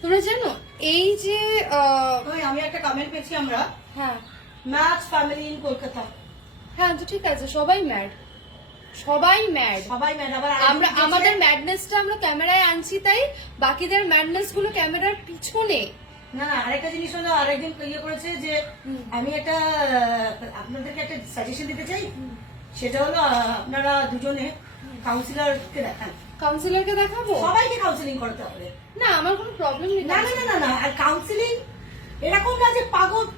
তোমরা জানো এই যে আমি একটা কমেন্ট পেয়েছি আমরা, হ্যাঁ ম্যাচ ফ্যামিলি ইন কলকাতা। হ্যাঁ তো ঠিক আছে, সবাই ম্যাড, সবাই ম্যাড। আবার আমরা আমাদের ম্যাডনেসটা আমরা ক্যামেরায় আনছি, তাই বাকিদের ম্যাডনেস গুলো ক্যামেরার পিছনে। না আরেকটা জিনিস হলো, আরেকদিন ইয়ে করেছে যে আমি একটা আপনাদেরকে একটা সাজেশন দিতে চাই, সেটা হলো আপনারা দুজনে কাউন্সিলরকে দেখান। কাউন্সিলরকে দেখাবো? সবাইকে কাউন্সিলিং করতে হবে। না আমার কোনো প্রবলেম নেই। না আর কাউন্সিলিং এরকম না যে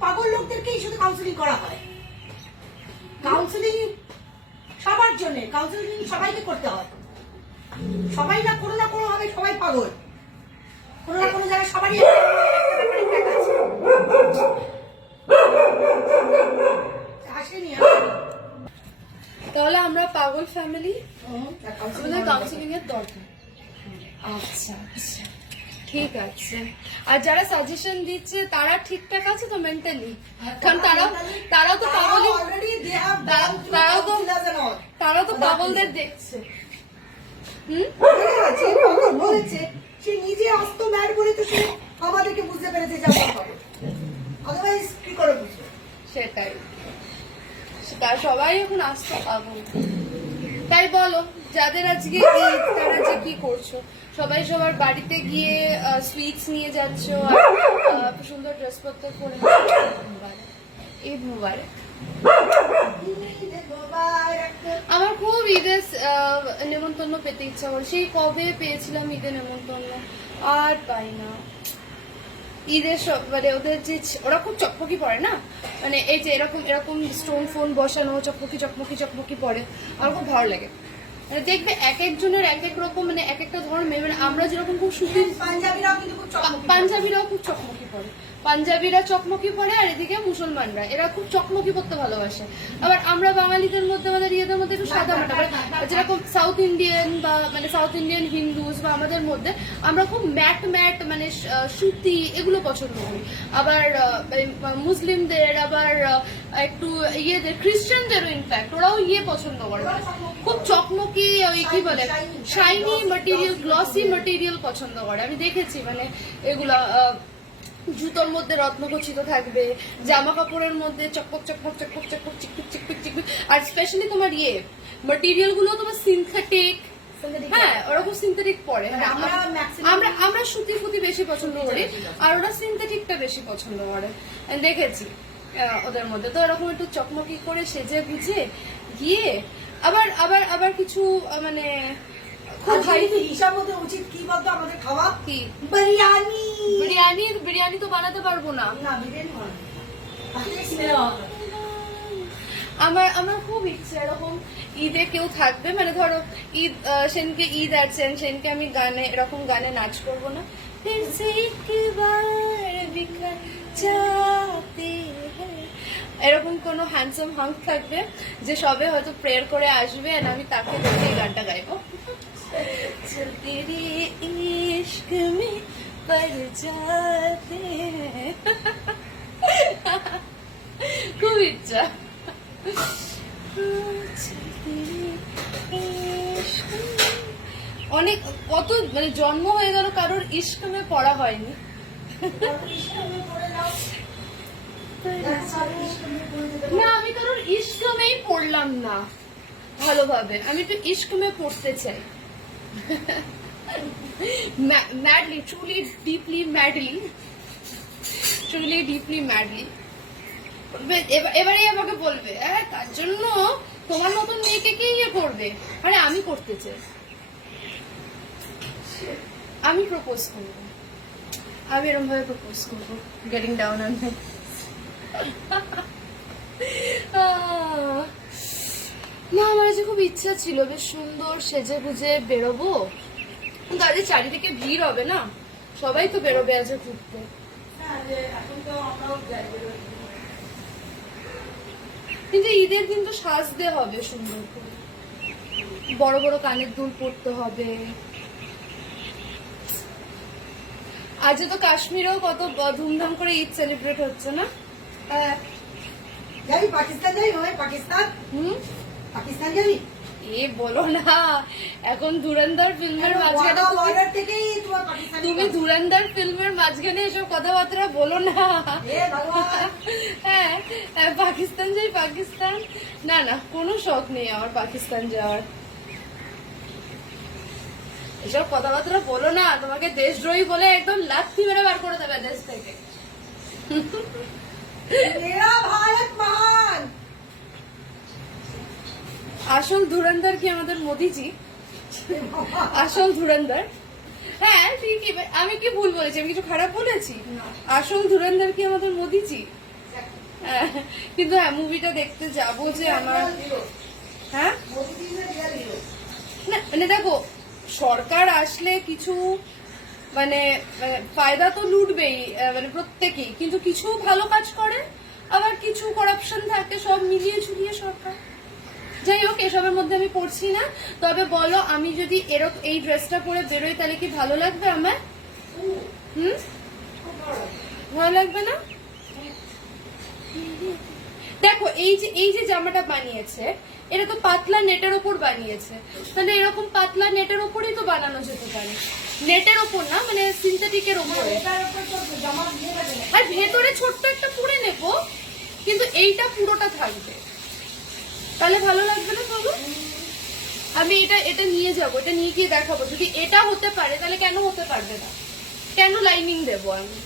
পাগল লোকদেরকেই শুধু কাউন্সিলিং করা হয়। কাউন্সিলিং সবার জন্য, কাউন্সিলিং সবাইকে করতে হয়। সবাই না কোনো ভাবে সবাই পাগল, কোনো না কোনো জায়গায় সবারই আসেনি। তাহলে আমরা পাগল ফ্যামিলি, আমাদের কাউন্সিলিং এর দরকার। আচ্ছা আচ্ছা ঠিক আছে। আর যারা সাজেশন দিচ্ছে তারা ঠিকঠাক আছে তো মেন্টালি? কারণ তারাও তো পাগল, তারাও তো পাগলদের দেখছে। বলেছে সে নিজে অস্ত ম্যাড বলে তো সে আমাদেরকে বুঝতে পেরেছে যে আমরা পাগল, আদারওয়াইজ কি করে বুঝবে? সেটাই, সবাই এখন আসতে পাগল। তাই বলো যাদের আজকে ঈদ তারা যে কি করছো? সবাই সবার বাড়িতে গিয়ে সুইটস নিয়ে যাচ্ছ, আর সুন্দর ড্রেস পত্র পরে। ঈদ মুবারক। আমার খুব ঈদের নেমন্তন্ন পেতে ইচ্ছা করে, সেই কবে পেয়েছিলাম ঈদের নেমন্তন্ন, আর পাই না। ঈদের সব মানে ওদের যে ওরা খুব চকমকি পরে না, মানে এই যে এরকম এরকম স্টোন ফোন বসানো চকমকি পরে, আমার খুব ভালো লাগে। মানে দেখবে এক একজনের এক এক রকম, মানে এক একটা ধরনের, মানে আমরা যেরকম খুব সুন্দর, পাঞ্জাবিরাও খুব চকমকি পরে, পাঞ্জাবিরা চকমকি পরে, আর এদিকে মুসলমানরা এরা খুব চকমকি পড়তে ভালোবাসে। আবার আমরা বাঙালিদের মধ্যে আমাদের ইয়েদের মধ্যে একটু সাদা মাটা, যেরকম সাউথ ইন্ডিয়ান বা মানে সাউথ ইন্ডিয়ান হিন্দুস বা আমাদের মধ্যে আমরা খুব ম্যাট মানে সুতি এগুলো পছন্দ করি। আবার মুসলিমদের, আবার একটু ইয়েদের, খ্রিস্টানদেরও ইনফ্যাক্ট ওরাও ইয়ে পছন্দ করে, খুব চকমকি ওই কি বলে শাইনি ম্যাটেরিয়াল, গ্লসি ম্যাটেরিয়াল পছন্দ করে। আমি দেখেছি মানে এগুলা জুতোর মধ্যে রত্নখচিত থাকবে, জামা কাপড়ের মধ্যে চকপক চিকপিক, আর স্পেশালি তোমার ইয়ে ম্যাটেরিয়াল গুলো তোমার সিনথেটিক, হ্যাঁ ওরা খুব সিনথেটিক পরে। আমরা সুতি ফুতি বেশি পছন্দ করি, আর ওরা সিনথেটিকটা বেশি পছন্দ করে। দেখেছি ওদের মধ্যে তো এরকম একটু চকমকি করে সেজে গুজে গিয়ে, আবার আবার আবার কিছু মানে বিরিয়ানি তো বানাতে পারবো না। আমার খুব ইচ্ছে এরকম ঈদে কেউ থাকবে, মানে ধরো ঈদ সেনকে ঈদ আছে, সেনকে আমি গানে এরকম গানে নাচ করবো না, এরকম কোন হ্যান্ডসাম হাঙ্ক থাকবে যে সবে হয়তো প্রেয়ার করে আসবে, আর আমি তাকে দেখে এই গানটা গাইবো, তেরি ইশক মে পড় যাতে হ্যায়। খুব ইচ্ছা। অনেক কত মানে জন্ম হয়ে গেল কারোর ইশক মে পড়া হয়নি। না আমি কারোর ইশক মেই পড়লাম না ভালোভাবে, আমি একটু ইশক মে পড়তে চাই। Madly, truly deeply madly, truly deeply madly. এবারে আমাকে বলবে তার জন্য তোমার মতন মেয়েকে কে ইয়ে করবে? আরে আমি করতে চাই, আমি প্রপোজ করবো, আমি এরকম ভাবে প্রপোজ করবো, গেটিং ডাউন অন মাই। না আমার যে খুব ইচ্ছা ছিল বেশ সুন্দর সেজে গুজে বেরোবো, কিন্তু আজ চারিদিকে ভিড় হবে না, সবাই তো বেরোবে আজ ঘুরতে। কিন্তু ঈদের দিন তো সাজতে হবে সুন্দর করে, বড় বড় কানের দুল পরতে হবে। আজ তো কাশ্মীরেও কত ধুমধাম করে ঈদ সেলিব্রেট হচ্ছে না? যাবি পাকিস্তান, যাবি পাকিস্তান, পাকিস্তান যাবি? এ বলো না, এখন ধুরন্ধর ফিল্মের মাঝখানে বর্ডার থেকেই তোমার পাকিস্তানি তুমি ধুরন্ধর ফিল্মের মাঝখানে এসব কথাবার্তা বলো না। এ ভগবান। হ্যাঁ হ্যাঁ, পাকিস্তান যাই পাকিস্তান, না না কোনো শখ নেই আমার পাকিস্তান যাওয়ার। এসব কথাবার্তা বলো না, তোমাকে দেশদ্রোহী বলে একদম লাথি মেরে বার করে দেবে দেশ থেকে। মেরা ভারত মহান। আসল ধুরন্ধর কি আমাদের মোদিজি? আসল ধুরন্ধর, হ্যাঁ ঠিকই, আমি কি ভুল বলেছি? আমি কিছু খারাপ বলেছি? আসল ধুরন্ধর কি আমাদের মোদিজি? হ্যাঁ, কিন্তু হ্যাঁ মুভিটা দেখতে যাবো যে আমার, হ্যাঁ না মানে দেখো, সরকার আসলে কিছু মানে ফায়দা তো লুটবেই, মানে প্রত্যেকেই, কিন্তু কিছু ভালো কাজ করে, আবার কিছু করাপশন থাকে, সব মিলিয়ে ঝুলিয়ে সরকার। যাই হোক, এসবের মধ্যে আমি পড়ছি না। তবে বলো, আমি যদি এরকম এই ড্রেসটা পরে বেরোই তাহলে কি ভালো লাগবে আমার? ভালো লাগবে না? দেখো এই যে জামাটা বানিয়েছে, এটা তো পাতলা নেটের ওপর বানিয়েছে, তাহলে এরকম পাতলা নেটের ওপরই তো বানানো যেতে পারে। নেটের ওপর না, মানে সিনথেটিকের ওপরে, আর ভেতরে ছোট্ট একটা পরে নেবো, কিন্তু এইটা পুরোটা থাকবে, তাহলে ভালো লাগবে না বলো? আমি এটা নিয়ে যাবো, এটা নিয়ে গিয়ে দেখাবো, যদি এটা হতে পারে তাহলে কেন হতে পারবে না? কেন লাইনিং দেবো আমি?